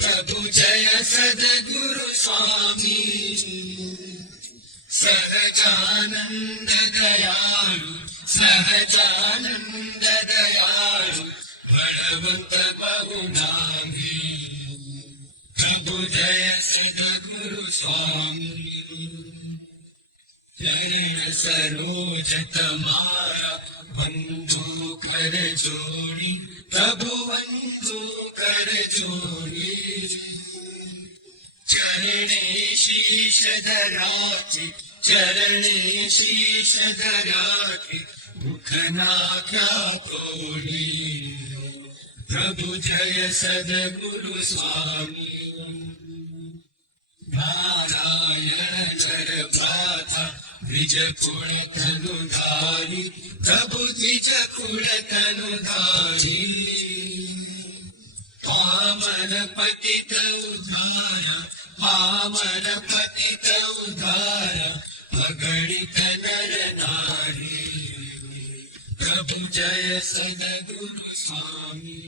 प्रभु जय सद्गुरु स्वामी सहजानंद दयालु सहजानंद दयालु बलवंत बहुनामी प्रभु जय सद्गुरु स्वामी चरण सरोज तमारा बंधु कर जोड़ी प्रभु बंधु कर जोड़ी चरणे शीश धराके चरणे शीश धराके मुखना क्या तोड़ी प्रभु जय सद्गुरु स्वामी नारायण भ्राता द्विज कुल तनुधारी प्रभु द्विज कुल तनुधारी पावन पतित उद्धारा पावन पतित उद्धारा अगणित नर नारी प्रभु जय सद्गुरु स्वामी।